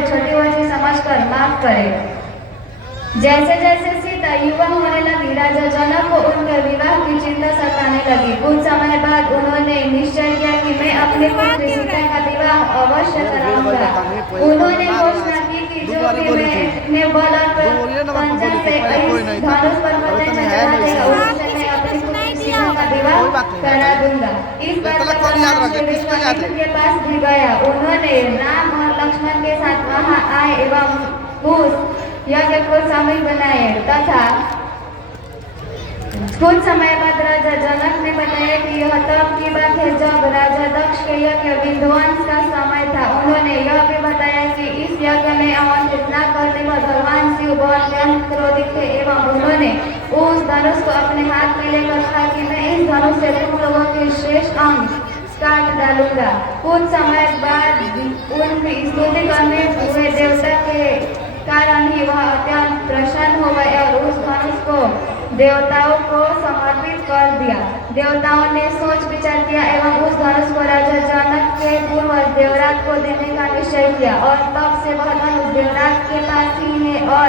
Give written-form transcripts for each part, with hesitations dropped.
उन्हें छोटी बच्ची समझकर माफ करे। जैसे जैसे सीता युवा होने लगी, राजा जनक को उनके विवाह की चिंता सताने लगी। कुछ समय बाद उन्होंने निश्चय किया कि मैं अपनी पुत्री सीता का विवाह अवश्य कराऊंगा। उन्होंने घोषणा की कि जो भी मैं बल और पंजा से इस धनुष पर प्रत्यक्ष चढ़ा देगा, उससे मैं अपनी पुत्री सीता का विवाह करा दूंगा। इस बात का श्री विश्वामित्र के पास भी गया। उन्होंने राम और लक्ष्मण के साथ वहां आए एवं उस यज्ञ को शामिल बनाए तथा कुछ समय बाद राजा जनक ने बताया कि यह तब की बात है जब राजा दक्ष के यज्ञ विध्वंस का समय था। उन्होंने यह भी बताया कि इस यज्ञ में आमंत्रित न करने पर भगवान शिव बहुत क्रोधित थे एवं उन्होंने उस धनुष को अपने हाथ में लेकर कहा कि मैं इस धनुष से तुम लोगों के श्रेष्ठ अंग काट डालूंगा। कुछ समय बाद उनकी स्तुति करने हुए देवता के कारण ही वह अत्यंत प्रसन्न हो गए और उस धनुष को देवताओं को समर्पित कर दिया। देवताओं ने सोच विचार किया एवं उस धनुष को राजा जनक के पूर्वज देवराज को देने का निश्चय किया और तब से वह धनुष देवराज के पास ही है और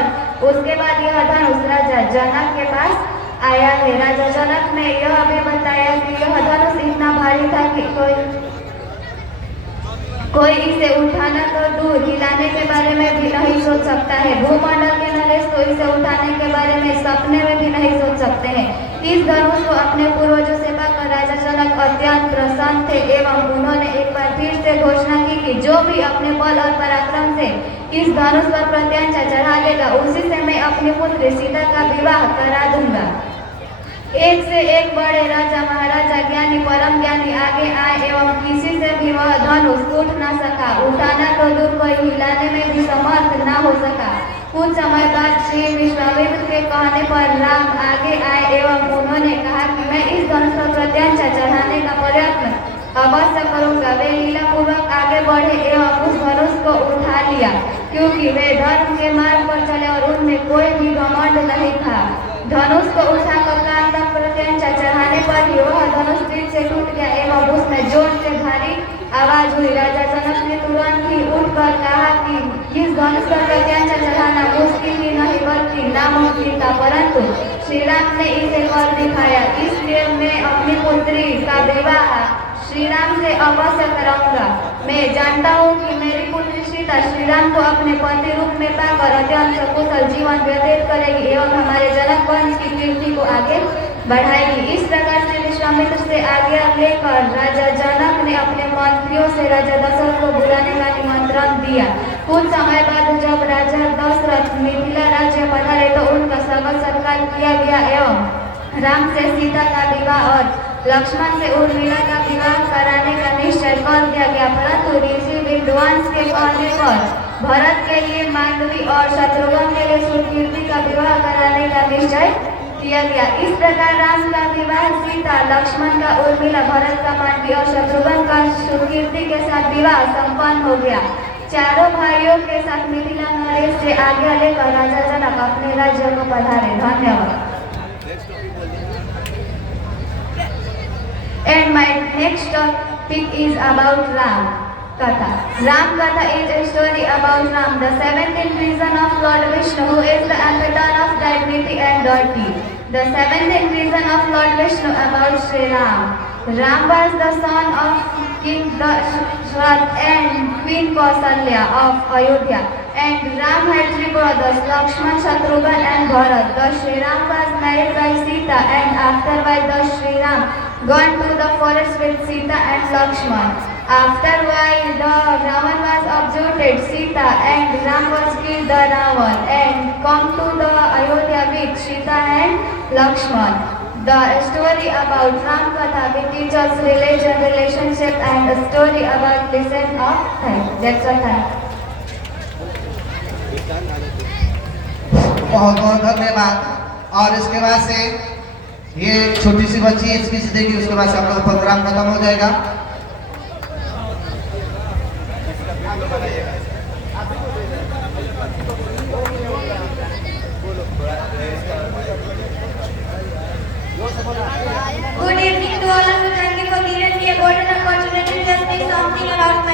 उसके बाद यह धनुष राजा जनक के पास आया है। राजा जनक ने यह भी बताया कि यह धनुष इतना भारी था कि कोई इसे उठाना तो दूर हिलाने के बारे में भी नहीं सोच सकता है। भूमंडल के नरेश तो इसे उठाने के बारे में सपने में भी नहीं सोच सकते हैं। इस धनुष को अपने पूर्वजों से पाकर राजा जनक अत्यंत प्रसन्न थे एवं उन्होंने एक बार फिर से घोषणा की कि जो भी अपने बल और पराक्रम से इस धनुष पर प्रत्यंचा चढ़ा लेगा, उसी से मैं अपनी पुत्री सीता का विवाह करा दूंगा। एक से एक बड़े राजा महाराजा ज्ञानी परम ज्ञानी आगे आए एवं किसी से भी वह धनुष उठ न सका। उठाना तो दूर कोई हिलाने में भी समर्थ न हो सका। कुछ समय बाद श्री विश्वामित्र के कहने पर राम आगे आए एवं उन्होंने कहा कि मैं इस धनुष पर प्रत्यंचा चढ़ाने का प्रयत्न अवश्य करूंगा। वे लीलापूर्वक आगे बढ़े एवं उस धनुष को उठा लिया, क्योंकि वे धर्म के मार्ग पर चले और उनमें कोई भी घमंड नहीं था। धनुष को उठाकर कान तक प्रत्यंचा चढ़ाने पर ही वह धनुष पीठ से टूट गया एवं उसमें जोर से भारी आवाज हुई। राजा जनक ने तुरंत ही उठकर कहा कि इस धनुष पर प्रत्यंचा चढ़ाना मुश्किल ही नहीं बल्कि नामुमकिन था, परंतु श्री राम ने इसे कर दिखाया। इसलिए मैं अपनी पुत्री का विवाह श्री राम से अवश्य कराऊंगा। मैं जानता हूँ कि मेरी पुत्री सीता श्री राम को अपने पति रूप में पाकर अत्यंत कुशल जीवन व्यतीत करेगी एवं हमारे जनक वंश की कीर्ति को आगे बढ़ाएगी। इस प्रकार से विश्वामित्र से आज्ञा लेकर राजा जनक ने अपने मंत्रियों से राजा दशरथ को बुलाने का निमंत्रण दिया। कुछ समय बाद जब राजा दशरथ मिथिला राज्य पधारे तो उनका स्वागत सत्कार किया गया एवं राम से सीता का विवाह और लक्ष्मण से उर्मिला का विवाह कराने का निश्चय कर दिया गया। परंतु ऋषि विद्वांस के कहने पर भरत के लिए मांडवी और शत्रुघ्न के लिए सुकीर्ति का विवाह कराने का निश्चय किया गया। इस प्रकार राम का विवाह सीता, लक्ष्मण का उर्मिला, भरत का मांडवी और शत्रुघ्न का सुकीर्ति के साथ विवाह संपन्न हो गया। चारों भाइयों के साथ मिथिला नरेश से आज्ञा लेकर राजा जनक अपने राज्य को पधारे। धन्यवाद। And my next topic is about Ram Katha. Ram Katha is a story about Ram, the 17th reason of Lord Vishnu, who is the epitome of dignity and deity. The 17th reason of Lord Vishnu about Sri Ram. Ram was the son of King Dashrath and Queen Kausalya of Ayodhya. And Ram had three brothers, Lakshman, Shatrughan and Bharat. Thus Sri Ram was married by Sita and afterwards thus Sri Ram gone to the forest with Sita and Lakshman. Afterwards the Ravan was abjured, Sita and Ram was killed the Ravan and come to the Ayodhya with Sita and Lakshman. The story about Ram Katha will teach us religion, relationship and a story about lesson of time. That's all. बहुत बहुत धन्यवाद। और इसके बाद से ये छोटी सी बच्ची स्पीच देगी, उसके बाद से हम लोग प्रोग्राम खत्म हो जाएगा। Good evening to all of you. Thank you for giving me a golden opportunity to speak something about my